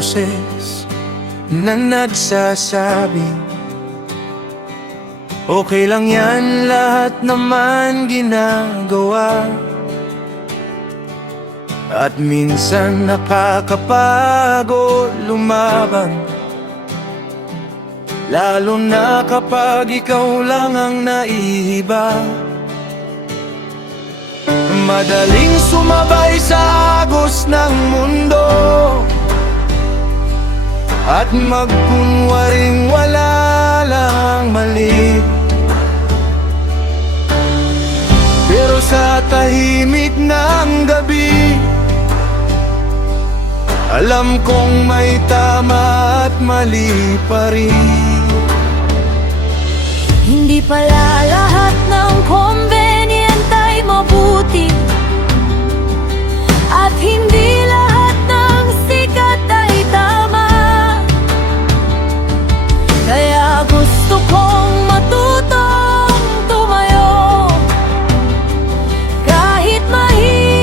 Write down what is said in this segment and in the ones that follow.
boses na nagsasabi, okay lang yan, lahat naman ginagawa. At minsan nakakapagod lumaban, lalo na kapag ikaw lang ang naiiba. Madaling sumabay sa agos ng mundo at magkunwaring wala lang mali. Pero sa tahimik ng gabi, alam kong may tama at mali pa rin. Hindi pala lahat ng convenient ay mabuti, at hindi lahat ng sikat ay tama. Kaya gusto kong matutong tumayo kahit mahirap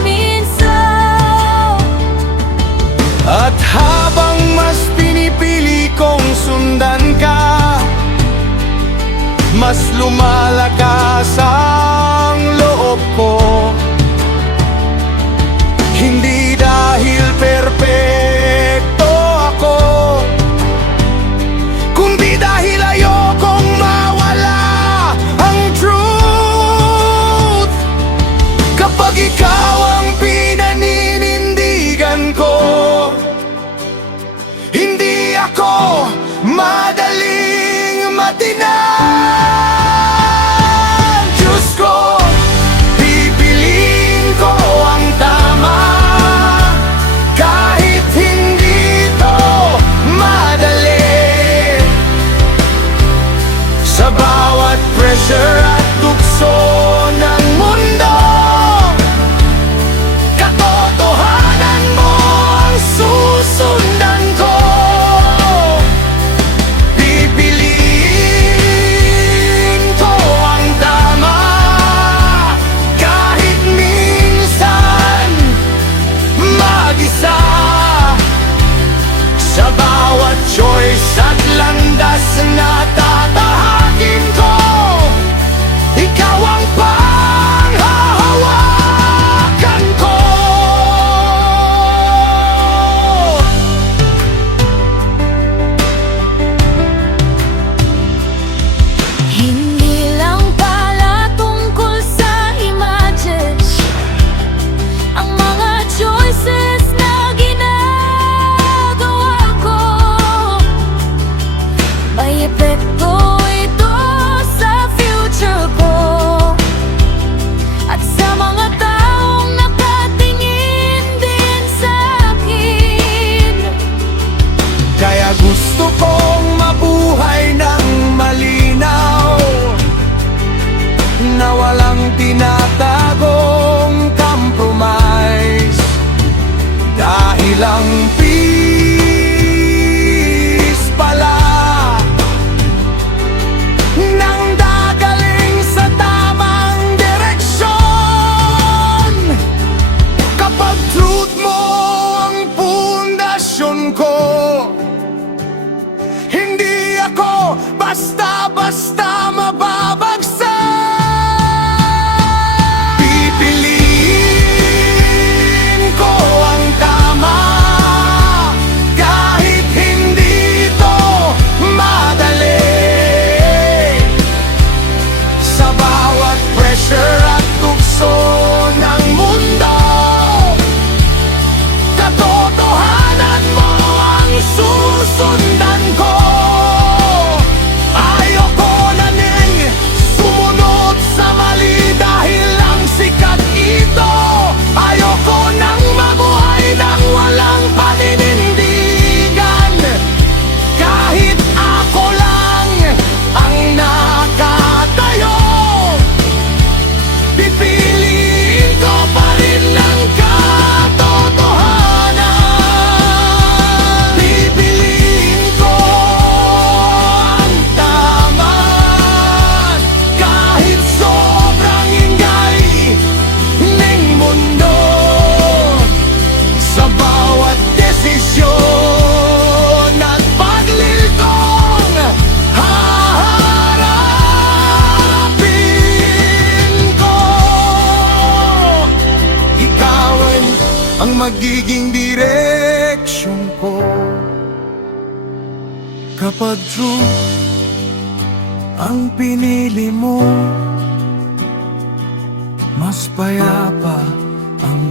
minsan. At habang mas pinipili kong sundan ka, mas lumalakas ang loob ko. Hindi dahil perpekto ako, kundi dahil ayokong mawala ang truth. Kapag ikaw ang pinaninindigan ko, hindi ako madaling matinag. Diyos ko, pipiliin ko ang tama kahit hindi ito madali. Sa bawat pressure at tukso ng mundo, katotohanan mo ang susundan ko. Pipiliin ko ang tama kahit minsan mag-isa. Sa bawat choice at landas na tatahakin ko, ikaw ang panghahawakan ko. Hindi lang pala tungkol sa images ang mga choices na ginagawa ko. May epekto ito sa future ko at sa mga taong nakatingin din sa akin. Kaya gusto kong mabuhay ng malinaw, na walang tinatagong compromise. Dahil ang peace pala nang dagaling sa tamang direksyon. Kapag truth mo ang pundasyon ko, hindi ako basta-basta mababagsak. Pipiliin ko ang tama magiging direksyon ko. Kapag true ang pinili mo, mas payapa ang